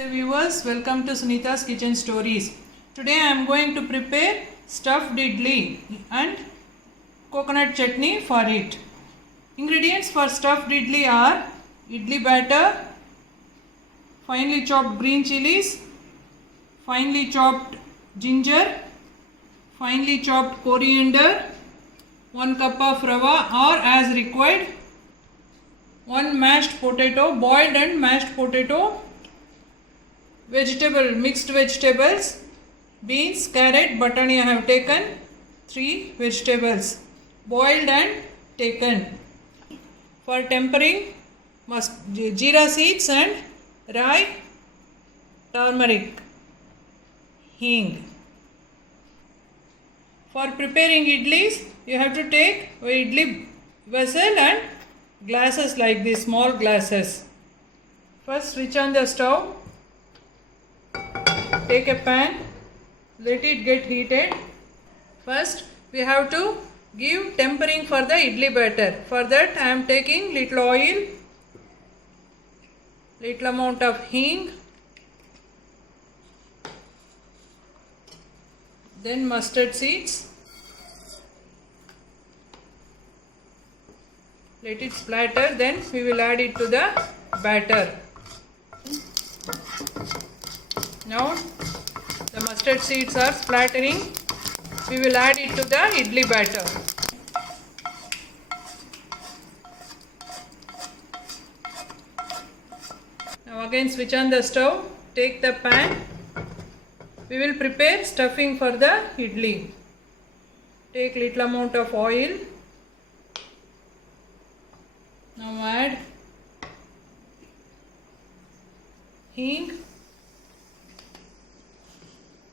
Namaste viewers, welcome to Sunita's Kitchen Stories. Today I am going to prepare stuffed idli and coconut chutney for it. Ingredients for stuffed idli are idli batter, finely chopped green chilies, finely chopped ginger, finely chopped coriander, 1 cup of rava or as required, 1 mashed potato, boiled and mashed potato, mixed vegetables, beans, carrot, butani I have taken, 3 vegetables, boiled and taken. For tempering, jeera seeds and rai, turmeric, hing. For preparing idlis, you have to take a idli vessel and glasses like this, small glasses. First switch on the stove. Take a pan, let it get heated. First we have to give tempering for the idli batter. For that I am taking little oil, little amount of hing, then mustard seeds. Let it splatter, then we will add it to the batter. Now the mustard seeds are splattering. We will add it to the idli batter. Now again switch on the stove. Take the pan. We will prepare stuffing for the idli. Take little amount of oil. Now add hing,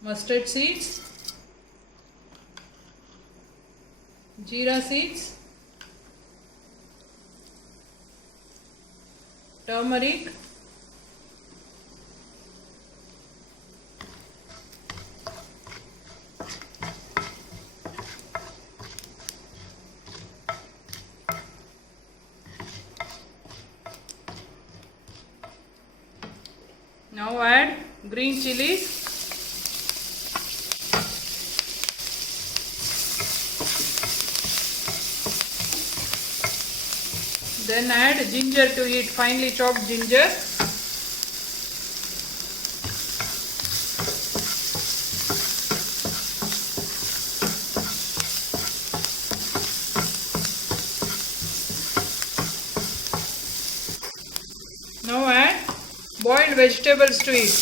mustard seeds, jeera seeds, turmeric, now add green chilies, then add ginger to it, finely chopped ginger, now add boiled vegetables to it.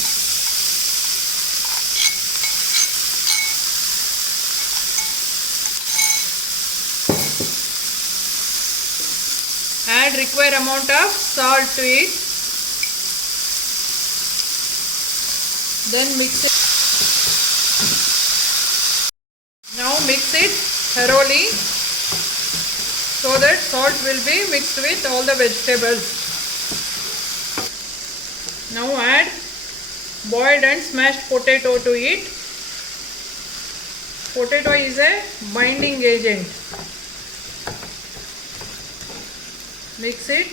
Add required amount of salt to it. Then mix it. Now mix it thoroughly so that salt will be mixed with all the vegetables. Now add boiled and smashed potato to it. Potato is a binding agent. Mix it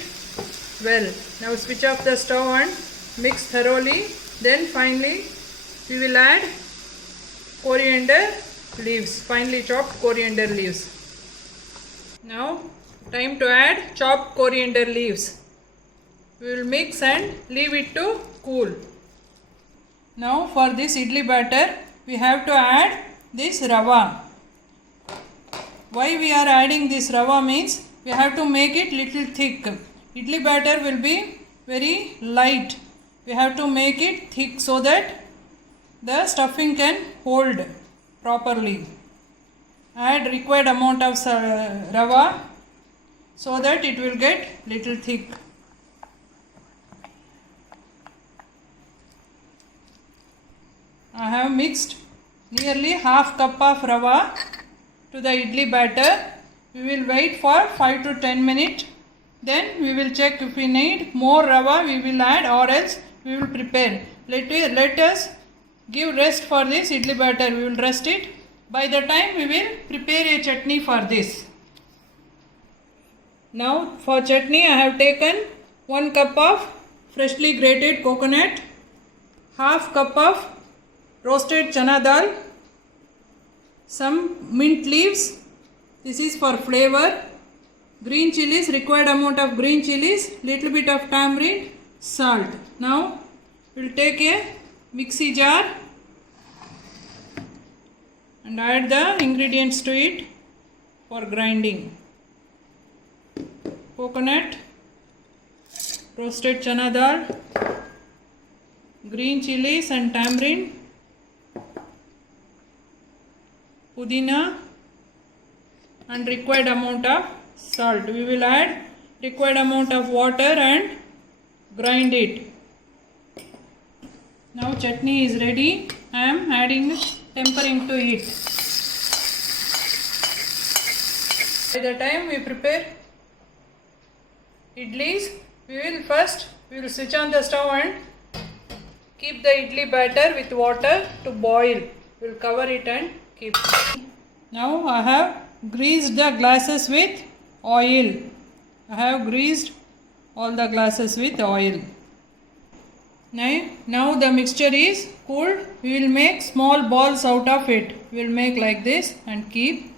well. Now switch off the stove and mix thoroughly. Then finally we will add coriander leaves, finely chopped coriander leaves. Now time to add chopped coriander leaves. We will mix and leave it to cool. Now for this idli batter we have to add this rava. Why we are adding this rava means we have to make it little thick. Idli batter will be very light. We have to make it thick so that the stuffing can hold properly. Add required amount of rava so that it will get little thick. I have mixed nearly half cup of rava to the idli batter. We will wait for 5 to 10 minutes. Then we will check if we need more rava, we will add, or else we will prepare. Let us give rest for this idli batter. We will rest it. By the time we will prepare a chutney for this. Now for chutney I have taken 1 cup of freshly grated coconut, half cup of roasted chana dal, some mint leaves, this is for flavor, green chilies, required amount of green chilies, little bit of tamarind, salt. Now we will take a mixie jar and add the ingredients to it for grinding. Coconut, roasted chana dal, green chilies and tamarind, pudina and required amount of salt. We will add required amount of water and grind it. Now chutney is ready. I am adding tempering to it. By the time we prepare idlis, we will switch on the stove and keep the idli batter with water to boil. We will cover it and keep. Now I have greased the glasses with oil. I have greased all the glasses with oil. Now the mixture is cooled. We will make small balls out of it. We will make like this and keep.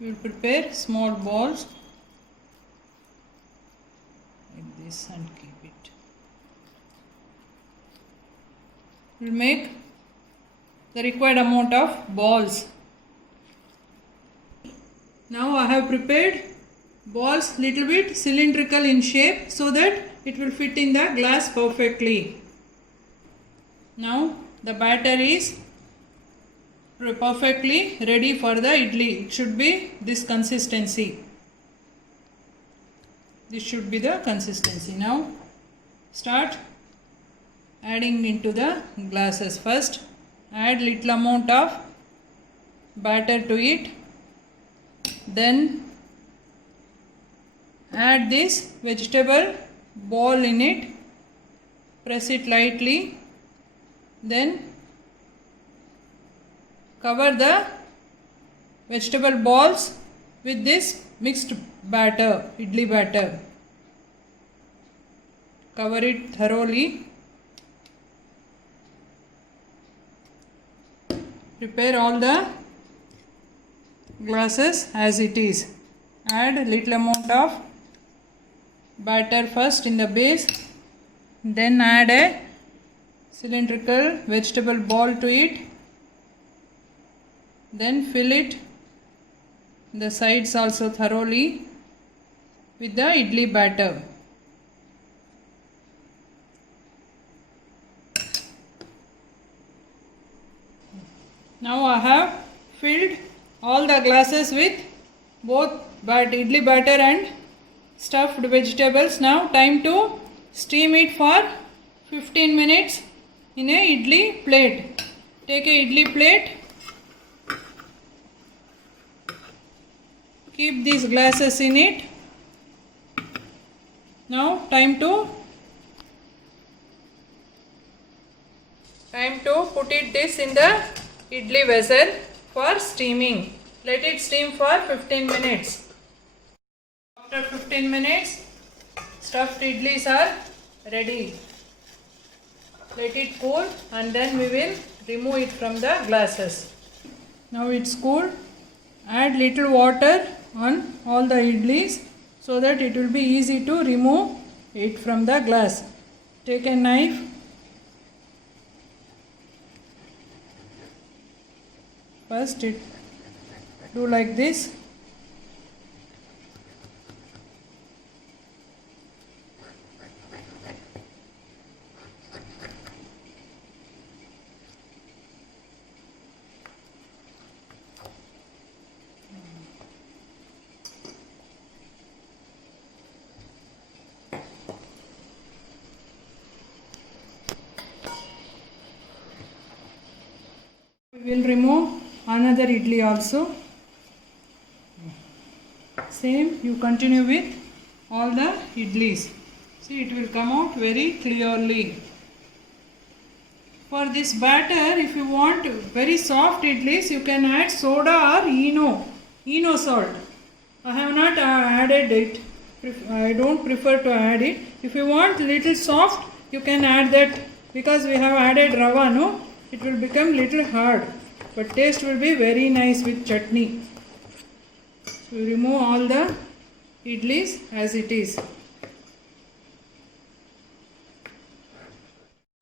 We will prepare small balls like this and keep it. We will make the required amount of balls. Now I have prepared balls little bit cylindrical in shape so that it will fit in the glass perfectly. Now the batter is perfectly ready for the idli. It should be this consistency. This should be the consistency. Now start adding into the glasses. First add little amount of batter to it. Then add this vegetable ball in it. Press it lightly. Then cover the vegetable balls with this mixed batter, idli batter. Cover it thoroughly. Prepare all the glasses as it is. Add little amount of batter first in the base, then add a cylindrical vegetable ball to it, then fill it the sides also thoroughly with the idli batter. Now I have filled all the glasses with both idli batter and stuffed vegetables. Now time to steam it for 15 minutes in a idli plate. Take a idli plate. Keep these glasses in it. Now time to put this in the idli vessel for steaming. Let it steam for 15 minutes. After 15 minutes, stuffed idlis are ready. Let it cool and then we will remove it from the glasses. Now it's cooled. Add little water on all the idlis so that it will be easy to remove it from the glass. Take a knife. First do like this. We will remove another idli also. Same you continue with all the idlis. See, it will come out very clearly. For this batter, if you want very soft idlis, you can add soda or Eno salt. I have not added it. I don't prefer to add it. If you want little soft, you can add that, because we have added rava, no? It will become little hard, but taste will be very nice with chutney. So we remove all the idlis as it is.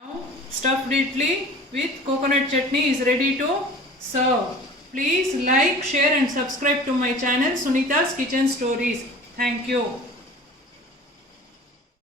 Now stuffed idli with coconut chutney is ready to serve. Please like, share and subscribe to my channel Sunita's Kitchen Stories. Thank you.